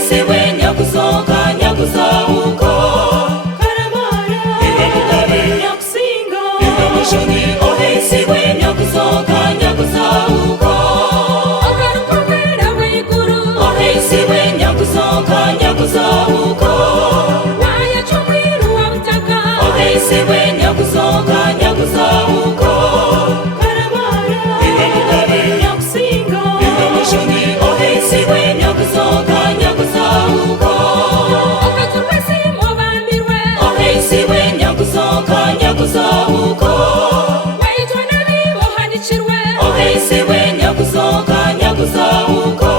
ohesiwe nyakusoka nyakuzahuko karamara iwe mugabe nyakusinga iwe mushoni ohesiwe nyakusoka nyakuzahuko akarukomera w'iguru ohesiwe nyakusoka nyakuzahuko wayacumwiru wa butaka ohesiwe nyakusoka nyakuzahuko karamara iwe mugabe nyakusinga iwe mushoni ohesiwe nyakusoka nyakuzahuko akaturwesi mubambirwe ohesiwe nyakusoka nyakuzahuko wayitwa nabibohanikirwe ohesiwe nyakusoka nyakuzahuko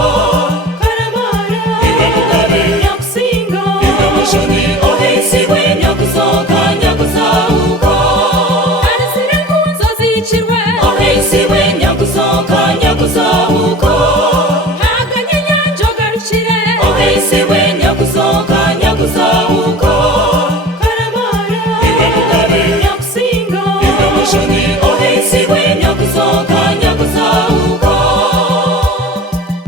karamara iwe mugabe nyakusinga iwe mushoni ohesiwe nyakusoka nyakuzahuko arisire ku nzozi yicirwe ohesiwe nyakusoka nyakuzahuko haganye inyanja garukire ohesiwe nyakusoka nyakuzahuko karamara iwe mugabe nyakusinga iwe mushoni ohesiwe nyakusoka nyakuzahuko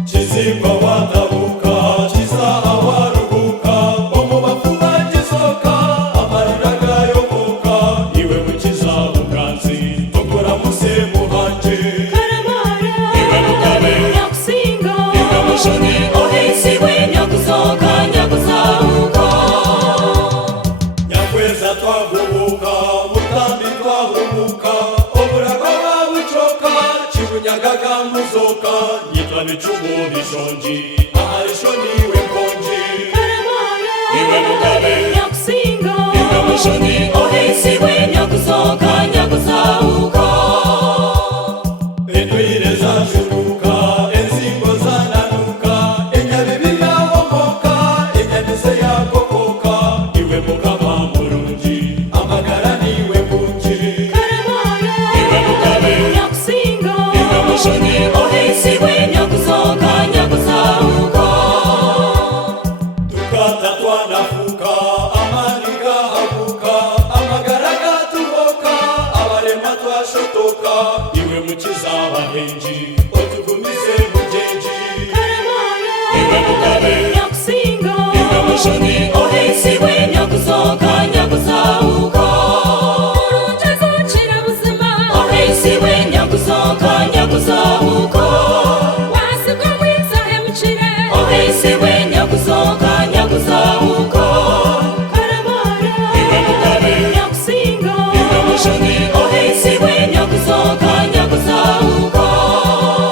Kizimba watabuka kizaha waruhuka umubavu bagisoka amarira gayoboka iwe mukiza ubwanzi tukura muse muhanje karamara iwe mugabe nyakusinga iwe mushoni ohesiwe nyakusoka nyakuzahuko Nyakweza twahubuka mutambi twahubuka oburago babucoka kibunyagaga muzoka nyitwa bicumu bishonji aharisho niwe konji karamara iwe mugabe nyakusinga iwe mushoni ohesiwe nyakusoka nyakuzahuko Entwire zashuruka enzingo zananuka enyabibi yahomoka enyabise yakokoka iwe mukama murungi amagara niwe mungi karamara iwe mugabe nyakusinga iwe mushoni ohesiwe nyakusoka nyakuzahuko tukata twanafuka amani gahabuka amagara gatuhoka abarema twashotoka iwe mukiza abahenji otugumize mugenji karamara iwe mugabe nyakusinga iwe mushoni ohesiwe nyakusoka nyakuzahuko urunje zocira buzima ohesiwe nyakusoka nyakuzahuko wasiga mwiza hemukire ohesiwe nyakusoka nyakuzahuko karamara iwe mugabe nyakusinga iwe mushoni ohesiwe nyakusoka nyakuzahuko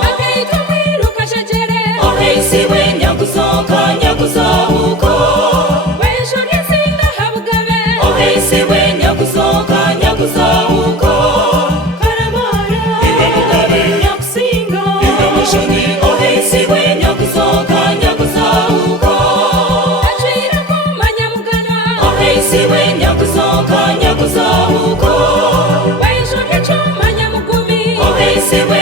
akayitwa mwiru kajegere ohesiwe nyakusoka nyakuzahuko w'ejo n'izinga habugabe ohesiwe nyakusoka nyakuzahuko karamara iwe mugabe nyakusinga iwe mushoni ohesiwe nyakusoka nyakuzahuko acira ku manyamugana ohesiwe nyakusoka nyakuzahuko w'ejo n'icyo manyamugumi ohesiwe